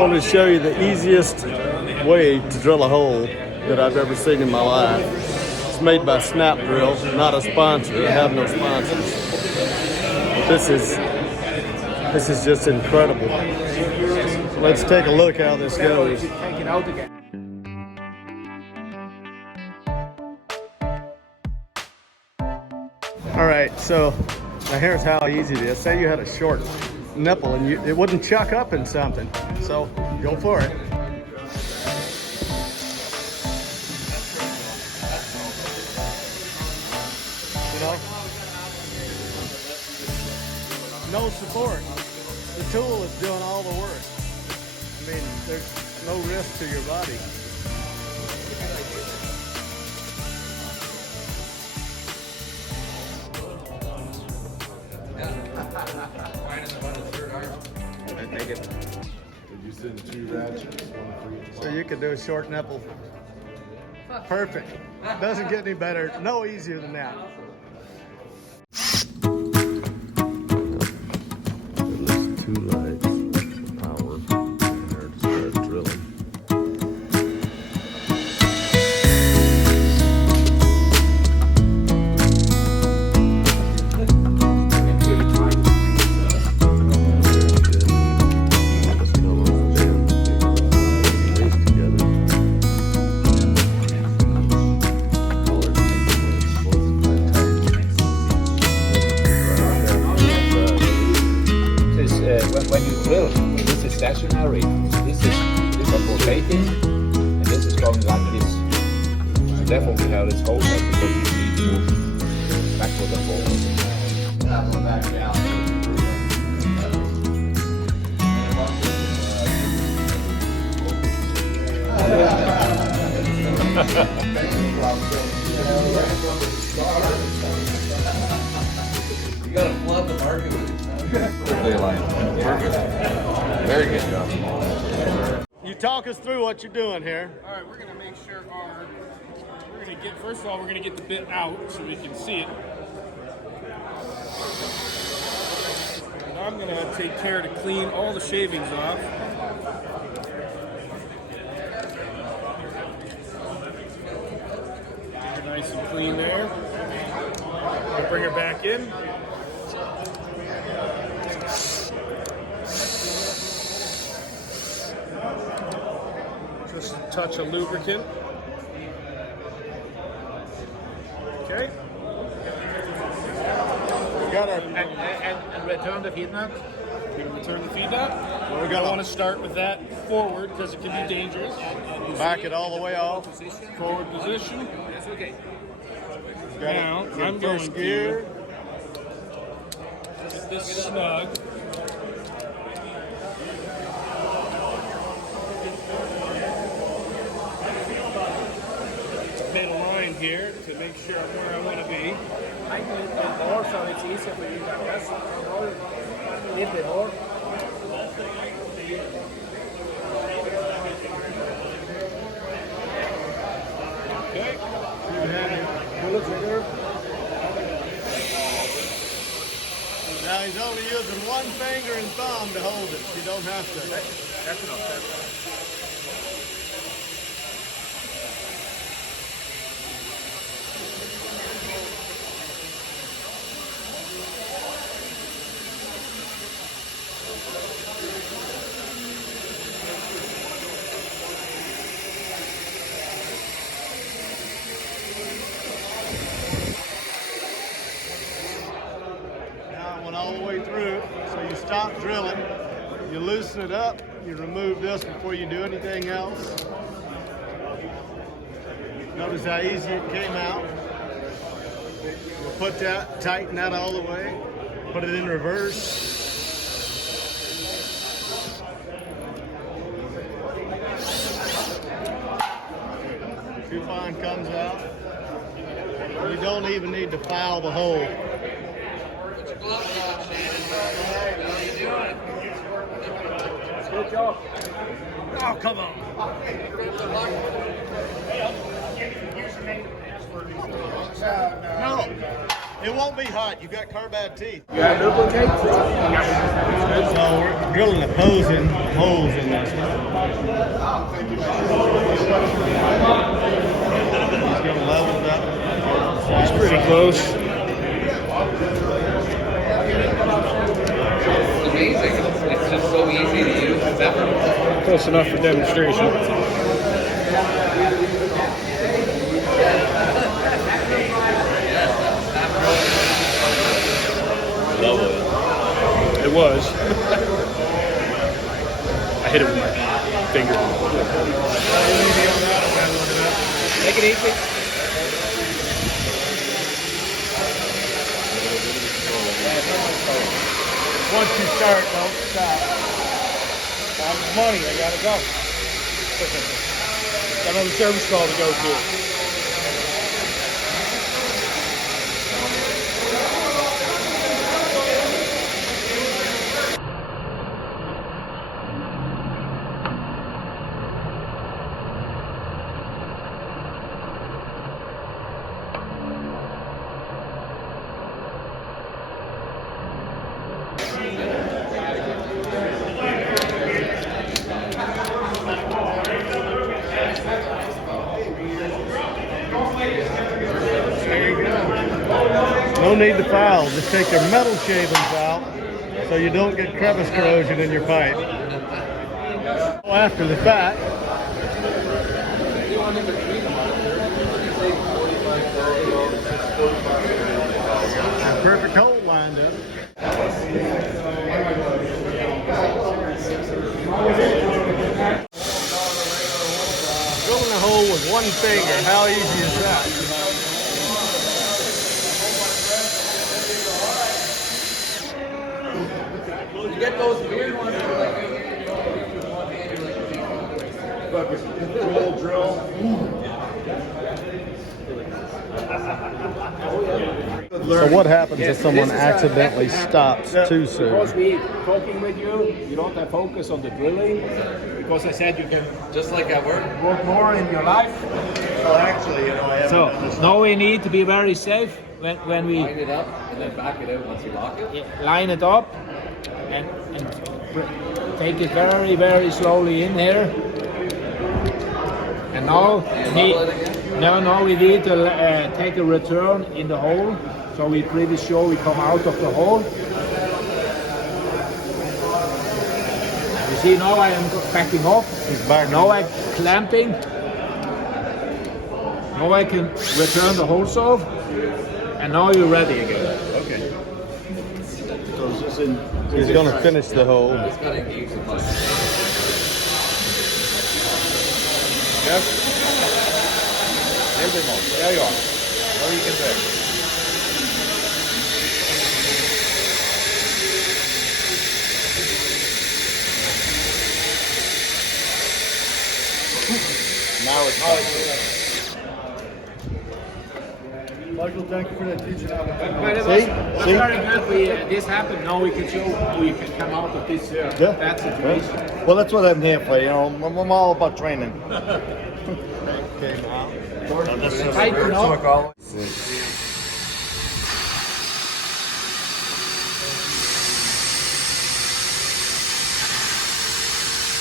want to show you the easiest way to drill a hole that I've ever seen in my life. It's made by Snap Drill, not a sponsor. I have no sponsors. But this is just incredible. Let's take a look how this goes. All right, so now here's how easy it is. Say you had a short nipple and it wouldn't chuck up in something. So go for it. You know, no support. The tool is doing all the work. I mean, there's no risk to your body. So you can do a short nipple. Perfect. Doesn't get any better. No easier than that. There's 2 lights of power in there to start drilling. When you drill, this is stationary, this is rotating, and this is going like this. So therefore we have this whole set because we need to move backward and forward. Back down. You gotta flood the market with it. Perfect. Very good job. You talk us through what you're doing here. All right, we're gonna make sure first of all, we're gonna get the bit out so we can see it. And I'm gonna take care to clean all the shavings off. Get it nice and clean there. We'll bring her back in. Just a touch of lubricant. Okay. We got our, And return the feed nut. We're going to return the feed nut. well, we I got want to start with that forward because it can be dangerous. back it all the way off. Forward position. That's okay. Got Now, it in I'm going first to gear. get this snug. Made a line here to make sure I'm where I want to be. I do it before, so it's easier for you to adjust. Did before. Okay. Pull the trigger. Now he's only using one finger and thumb to hold it. You don't have to. That's enough. Now it went all the way through. So you stop drilling, you loosen it up, you remove this before you do anything else. Notice how easy it came out. We'll put that, tighten that all the way, put it in reverse. Coupon comes out. You don't even need to file the hole. Good job. Oh, come on. No. It won't be hot. You got carbide teeth. You have lubricate? So we're drilling opposing holes in this. He's gonna level it up. It's pretty close. It's amazing. It's just so easy to use. It's effortless. Close enough for demonstration. It was. I hit it with my finger. Take it easy. Once you start, don't stop. Time is money. I gotta go. Got another service call to go to. No need to file. Just take your metal shavings out so you don't get crevice corrosion in your pipe. After the fact, a perfect hole lined up. Drilling a hole with one finger, how easy is that? You get those weird ones that are like Drill. So what happens if someone accidentally stops too Because soon? we talking with you, you don't have focus on the drilling. Because I said you can just like at work. work more in your life. Well, actually, you know, I haven't done this. So now we need to be very safe when we Line it up and then back it out once you lock it. line it up and take it very, very slowly in here. And now, we need to take a return in the hole. So we pretty sure we come out of the hole. You see now I am backing off. He's back. Now I'm clamping. Now I can return the hose off. And now you're ready again. Okay. He's going to finish the hole. It's got to engage the pipe. Yes. There you are. Now you can say. Now it's Michael, thank you for that teaching. But it was very good. This happened. Now we can show how you can come out of this bad situation. Well, that's what I'm here for, you know. I'm all about training. Tighten up.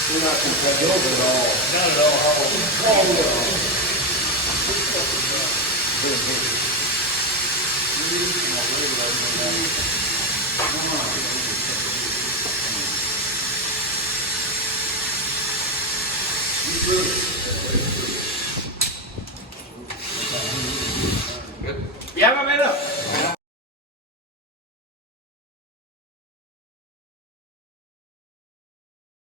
You're not competitive at all. Not at all. Yeah, my man.